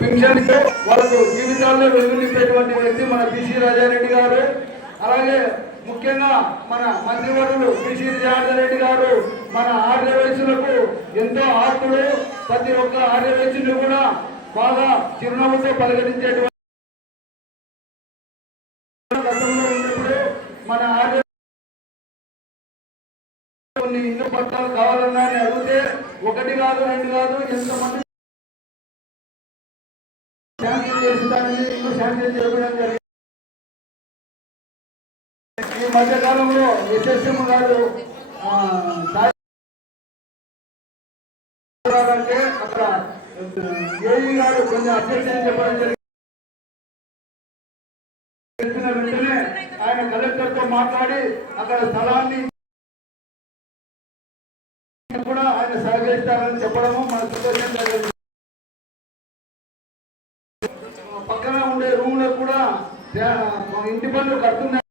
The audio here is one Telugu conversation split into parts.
పింఛన్ ఇస్తే వాళ్ళకు జీవితాల్లో వెలుగునిచ్చేటువంటి వ్యక్తి మన బీసీ రాజారెడ్డి గారు. అలాగే ముఖ్యంగా మన మంత్రివర్యులు బీసీ జనార్దన్ రెడ్డి గారు మన ఆర్యవయసులకు ఎంతో ఆత్ముడు ప్రతి ఒక్క ఆర్యవయసుని కూడా బాగా చిరునవ్వుతో పలకరించేటువంటి మన ఆర్య కొన్ని ఇల్లు పట్టాలు కావాలన్నా అడిగితే ఒకటి కాదు రెండు కాదు ఎంతమంది శాంక్షన్ ఇల్లు శాంక్షన్ చేయడం జరిగింది. ఈ మధ్య కాలంలో ఎస్ఎస్ఎం గారు అంటే అక్కడ ఏఈ గారు కొంచెం అధ్యక్షులు చెప్పడం జరిగింది. వెంటనే ఆయన కలెక్టర్తో మాట్లాడి అక్కడ స్థలాన్ని కూడా ఆయన సహకరిస్తారని చెప్పడము మన సంతోషం ఉండే రూమ్లో కూడా ఇంటి పనులు కడుతున్నాయి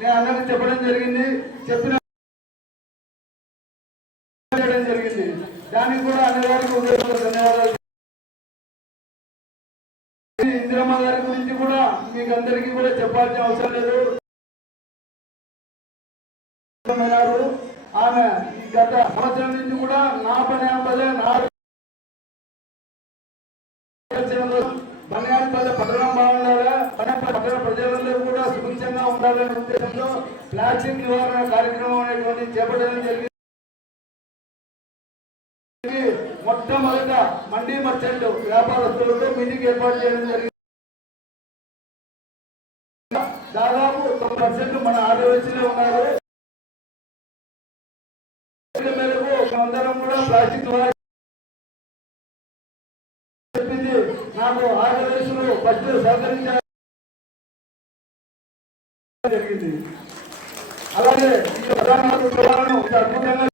నేను అందరికి చెప్పడం జరిగింది. చెప్పిన జరిగింది. దానికి కూడా అన్ని వారికి ధన్యవాదాలు. ఇందిరమ్మ గారి గురించి కూడా మీకు అందరికీ కూడా చెప్పాల్సిన అవసరం లేదు. ఆమె గత సంవత్సరం నుంచి కూడా నా పని అంబలే నా బనియాన్పల్లి పట్టణం బాగుండాలా పట్టణ ప్రజలందరూ కూడా సుభిక్షంగా ఉండాలనే ఉద్దేశంతో ప్లాస్టిక్ నివారణ కార్యక్రమం అనేటువంటి చేపట్టడం జరిగింది. మొట్టమొదట మండీ మర్చెంట్ వ్యాపారస్తులతో మీటింగ్ ఏర్పాటు చేయడం జరిగింది. దాదాపు తొమ్మిది పర్సెంట్ మన ఆదివాసీలో ఉన్నారు. మేరకు అందరం కూడా ప్లాస్టిక్ నివారణ నాకు ఆదివాసులు ఫస్ట్ సహకరించారు. జరిగింది. అలాగే ఈ ప్రధానమంత్రి అద్భుతంగా